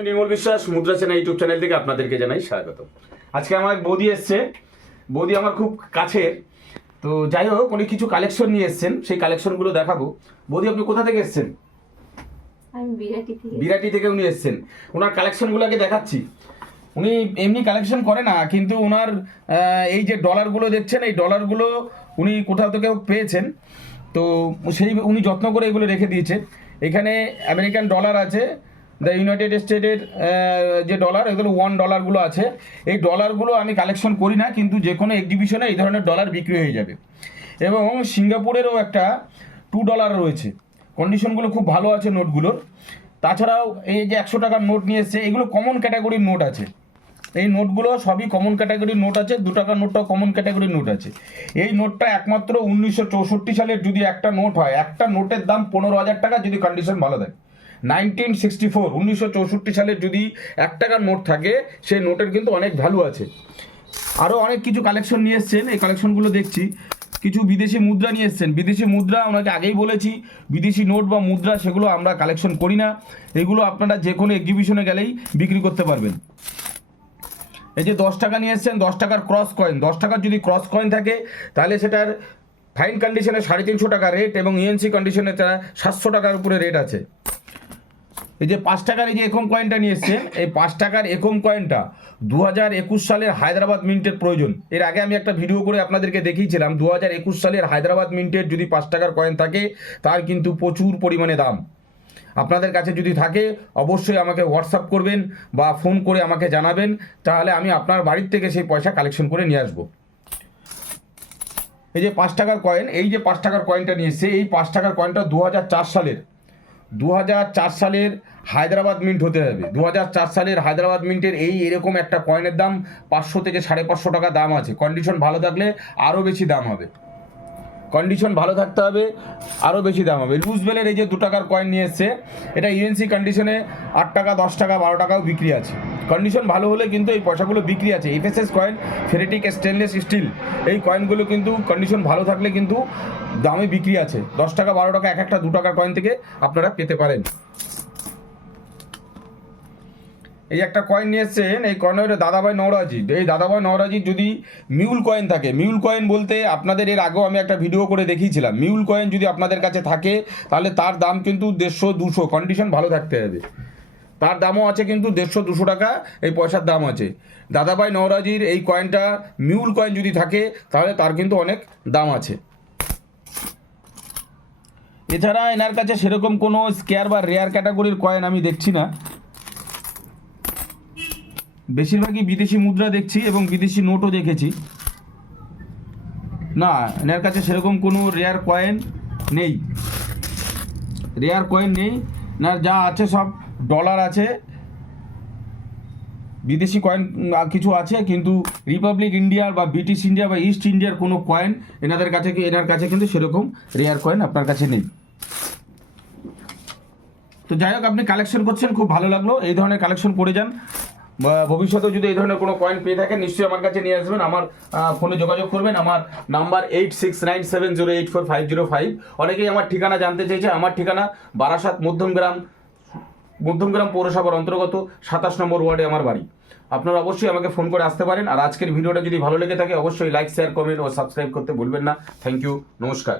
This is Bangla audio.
আমি নির্মল বিশ্বাস মুদ্রা সেনা ইউটিউব চ্যানেল থেকে আপনাদেরকে জানাই স্বাগত আজকে আমার এক বৌদি এসছে। বৌদি আমার খুব কাছে তো যাই হোক উনি কিছু কালেকশন নিয়ে এসছেন। সেই কালেকশনগুলো দেখাবো। বৌদি আপনি কোথা থেকে এসছেন? বিরাটি থেকে। উনি এসছেন। ওনার কালেকশনগুলো আগে দেখাচ্ছি। উনি এমনি কালেকশন করে না কিন্তু ওনার এই যে ডলারগুলো দেখছেন এই ডলারগুলো উনি কোথাও থেকে পেয়েছেন। তো সেই উনি যত্ন করে এগুলো রেখে দিয়েছে। এখানে আমেরিকান ডলার আছে দ্য ইউনাইটেড স্টেটের যে ডলার এগুলো ওয়ান ডলারগুলো আছে। এই ডলারগুলো আমি কালেকশন করি না, কিন্তু যে কোনো এক্সিবিশনে এই ধরনের ডলার বিক্রি হয়ে যাবে। এবং সিঙ্গাপুরেরও একটা টু ডলার রয়েছে। কন্ডিশনগুলো খুব ভালো আছে নোটগুলোর তাছাড়াও এই যে একশো টাকার নোট নিয়ে এসছে, এগুলো কমন ক্যাটাগরির নোট আছে। এই নোটগুলো সবই কমন ক্যাটাগরির নোট আছে, দু টাকার নোটটাও কমন ক্যাটাগরির নোট আছে। এই নোটটা একমাত্র উনিশশো চৌষট্টি সালের যদি একটা নোট হয়, একটা নোটের দাম পনেরো হাজার টাকা যদি কন্ডিশন ভালো থাকে নাইনটিন সিক্সটি ফোর, উনিশশো চৌষট্টি সালের যদি এক টাকার নোট থাকে সেই নোটের কিন্তু অনেক ভ্যালু আছে। আরও অনেক কিছু কালেকশন নিয়ে এসছেন, এই কালেকশনগুলো দেখছি। কিছু বিদেশি মুদ্রা নিয়ে এসছেন। বিদেশি মুদ্রা, ওনাকে আগেই বলেছি, বিদেশি নোট বা মুদ্রা, সেগুলো আমরা কালেকশন করি না। এগুলো আপনারা যে কোনো এক্সিবিশনে গেলেই বিক্রি করতে পারবেন। এই যে দশ টাকা নিয়ে এসছেন, দশ টাকার ক্রস কয়েন দশ টাকার যদি ক্রস কয়েন থাকে, তাহলে সেটার ফাইন কন্ডিশনে সাড়ে তিনশো টাকা রেট এবং ইএনসি কন্ডিশনে তারা সাতশো টাকার উপরে রেট আছে। এই যে পাঁচ টাকার এই যে একম কয়েনটা নিয়ে এসছেন এই পাঁচ টাকার একম কয়েনটা দু হাজার একুশ সালের হায়দ্রাবাদ মিন্টের প্রয়োজন। এর আগে আমি একটা ভিডিও করে আপনাদেরকে দেখিয়েছিলাম দু হাজার একুশ সালের হায়দ্রাবাদ মিন্টের যদি পাঁচ টাকার কয়েন থাকে, তার কিন্তু প্রচুর পরিমাণে দাম। আপনাদের কাছে যদি থাকে, অবশ্যই আমাকে হোয়াটসঅ্যাপ করবেন বা ফোন করে আমাকে জানাবেন, তাহলে আমি আপনার বাড়ির থেকে সেই পয়সা কালেকশন করে নিয়ে আসব। এই যে পাঁচ টাকার কয়েন এই যে পাঁচ টাকার কয়েনটা নিয়ে এসছে, এই পাঁচ টাকার কয়েনটা দু হাজার চার সালের। দু হাজার চার সালের হায়দ্রাবাদ মিন্ট হতে হবে। দু হাজার চার সালের হায়দ্রাবাদ মিন্টের এই এরকম একটা কয়েনের দাম পাঁচশো থেকে সাড়ে পাঁচশো টাকা দাম আছে। কন্ডিশন ভালো থাকলে আরও বেশি দাম হবে। কন্ডিশন ভালো থাকতে হবে আরও বেশি দাম হবে। লুজ লুজবেলের এই যে দু টাকার কয়েন নিয়ে এসছে, এটা ইউএনসি কন্ডিশনে আট টাকা, দশ টাকা, বারো টাকাও বিক্রি আছে। কন্ডিশন ভালো হলে কিন্তু এই পয়সাগুলো বিক্রি আছে। FSS coin ferritic stainless steel এই কয়েনগুলো কিন্তু কন্ডিশন ভালো থাকলে কিন্তু দামে বিক্রি আছে। দশ টাকা, বারো টাকা, এক একটা দু টাকার কয়েন থেকে আপনারা পেতে পারেন। এই একটা কয়েন নিয়ে এসছেন, এই কয়েনের দাদাভাই নওরাজি। এই দাদাভাই নওরাজির যদি মিউল কয়েন থাকে মিউল কয়েন বলতে আপনাদের এর আগেও আমি একটা ভিডিও করে দেখিয়েছিলাম। মিউল কয়েন যদি আপনাদের কাছে থাকে, তাহলে তার দাম কিন্তু দেড়শো দুশো কন্ডিশন ভালো থাকতে হবে। তার দামও আছে কিন্তু দেড়শো দুশো টাকা, এই পয়সার দাম আছে। দাদাভাই নওরাজির এই কয়েনটা মিউল কয়েন যদি থাকে, তাহলে তার কিন্তু অনেক দাম আছে। এছাড়া এনার কাছে সেরকম কোনো স্কেয়ার বা রেয়ার ক্যাটাগরির কয়েন আমি দেখছি না। বেশিরভাগই বিদেশি মুদ্রা দেখছি এবং বিদেশি নোটও দেখেছি। না, এনার কাছে সেরকম কোনো রেয়ার কয়েন নেই। রেয়ার কয়েন নেই। না যা আছে সব ডলার আছে। বিদেশি কয়েন কিছু আছে, কিন্তু রিপাবলিক ইন্ডিয়ার বা ব্রিটিশ ইন্ডিয়া বা ইস্ট ইন্ডিয়ার কোনো কয়েন এনাদের কাছে এনার কাছে কিন্তু সেরকম রেয়ার কয়েন আপনার কাছে নেই। তো যাই হোক, আপনি কালেকশন করছেন, খুব ভালো লাগল। এই ধরনের কালেকশন করে যান। বা ভবিষ্যতেও যদি এই ধরনের কোনো কয়েন পেয়ে থাকেন, নিশ্চয়ই আমার কাছে নিয়ে আসবেন। আমার ফোনে যোগাযোগ করবেন। আমার number eight six nine seven zero eight four five zero five অনেকেই আমার ঠিকানা জানতে চেয়েছে। আমার ঠিকানা বারাসাত মধ্যমগ্রাম মধ্যমগ্রাম পৌরসভার অন্তর্গত সাতাশ নম্বর ওয়ার্ডে আমার বাড়ি। আপনারা অবশ্যই আমাকে ফোন করে আসতে পারেন। আর আজকের ভিডিওটা যদি ভালো লেগে থাকে, অবশ্যই লাইক শেয়ার কমেন্ট ও সাবস্ক্রাইব করতে ভুলবেন না। থ্যাংক ইউ নমস্কার।